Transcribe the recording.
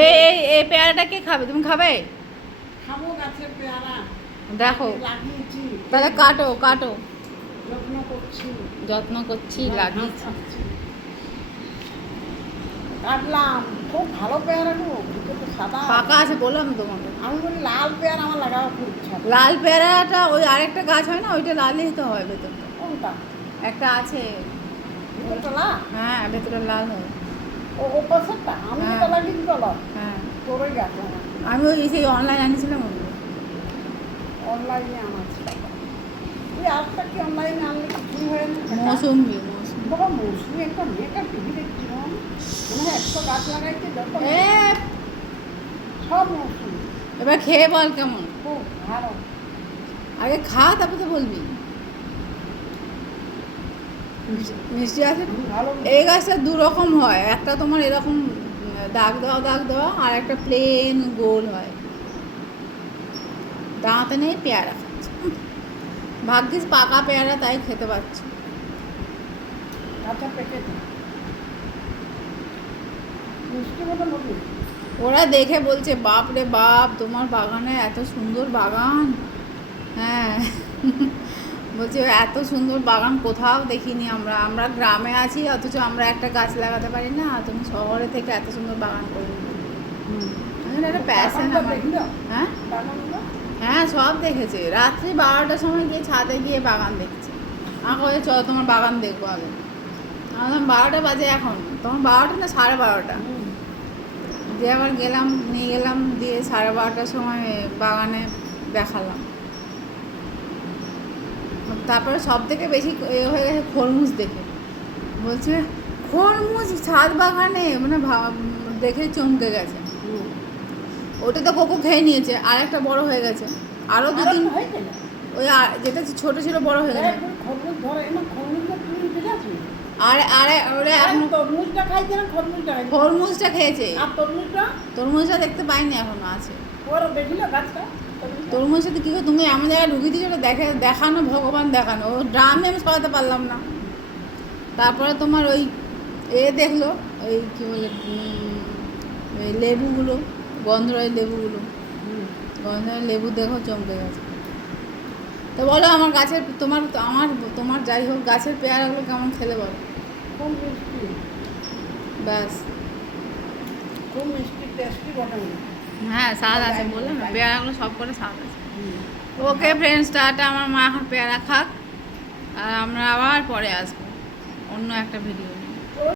এই এই এই পেয়ারাটা কে খাবে? তুমি খাবে? খাবো গাছের পেয়ারা। দেখো লাগিয়েছি। তাহলে কাটো কাটো। যত্ন করছি লাগিয়েছি। কাটলাম, খুব ভালো পেয়ারা গো, ভিতরে সাদা পাকা আছে বললাম তোমাকে। আমি বলি লাল পেয়ারা আমার লাগাও খুব ইচ্ছা। লাল পেয়ারাটা ওই আরেকটা গাছ হয় না, ওইটা লালই তো হয় ভেতরটা। কোনটা? একটা আছে ভিতরটা লাল? হ্যাঁ, ভেতরে লাল হয়। ও পাশেরটা আমি যেটা লাগিয়েছি বলো। হ্যাঁ, তোরই গেছে আমার। আমি ওই সেই অনলাইন আনিছিলাম ওগুলো। অনলাইনে আনাচ্ছি। তুই আজটা কি অনলাইনে আনলে কি হয়ে না? মৌসুমি বাবা মৌসুমি একটা মেয়েটা টিভি দেখছি মনে হয় 100 গাছ লাগাইছে যত সব মৌসুমি। এবার খেয়ে বল কেমন। খুব ভালো। আগে খা তারপর তো বলবি। মিষ্টি আছে। ভালো। এই গাছটা দু রকম হয়, একটা তোমার এরকম দাগ দেওয়া আর একটা প্লেন গোল হয়। দাঁতে নেই, পেয়ারা খাচ্ছে। ভাগ্যিস পাকা পেয়ারা, তাই খেতে পাচ্ছি। কাঁচা পেকে মিষ্টি মতো বলি। ওরা দেখে বলছে বাপ রে বাপ, তোমার বাগানে এত সুন্দর বাগান। হ্যাঁ, বলছে এত সুন্দর বাগান কোথাও দেখিনি আমরা। আমরা গ্রামে আছি অথচ আমরা একটা গাছ লাগাতে পারি না, তুমি শহরে থেকে এত সুন্দর বাগান করে একটা প্যাশন আমার। হ্যাঁ হ্যাঁ, সব দেখেছে। রাত্রি 12টার সময় গিয়ে ছাদে গিয়ে বাগান দেখছে। আমাকে বলে চলো তোমার বাগান দেখবো আগে। আমি 12টা বাজে এখন, তোমার 12টা না 12:30। দিয়ে আবার নিয়ে গেলাম, দিয়ে 12:30টার সময় বাগানে দেখালাম। তারপরে সব থেকে বেশি হয়ে গেছে খরমুজ দেখে। বলছে খরমুজ ছাদ বাগানে, মানে দেখে চমকে গেছে। ওটা তো কোকো খেয়ে নিয়েছে, আর একটা বড় হয়ে গেছে। আরও 2-3 ওই যেটা ছোট ছিল বড় হয়ে গেছে। আর আর ওরা এখন খরমুজটা খেয়েছে। তরমুজটা দেখতে পাইনি, এখনো আছে। তরমুজটা কি করে তুমি এমন জায়গায় ঢুকিয়ে দিয়েছো, দেখানো ভগবান দেখানো। ও ড্রামে আমি সরাতে পারলাম না। তারপরে তোমার ওই দেখলো, ওই কী বলে লেবুগুলো, গন্ধরাজ লেবুগুলো, গন্ধরাজ লেবু দেখো চমকে গেছে। তো বলো আমার গাছের তোমার যাই হোক গাছের পেয়ারাগুলো কেমন খেলে বলো। খুব মিষ্টি। ব্যাস, খুব মিষ্টি টেস্টি বটে। হ্যাঁ স্বাদ আছে, বললাম না পেয়ারাগুলো সব করে স্বাদ আছে। Okay friends, tata. আমার মা এখন পেয়ারা খাক, আর আমরা আবার পরে আসবো অন্য একটা ভিডিও।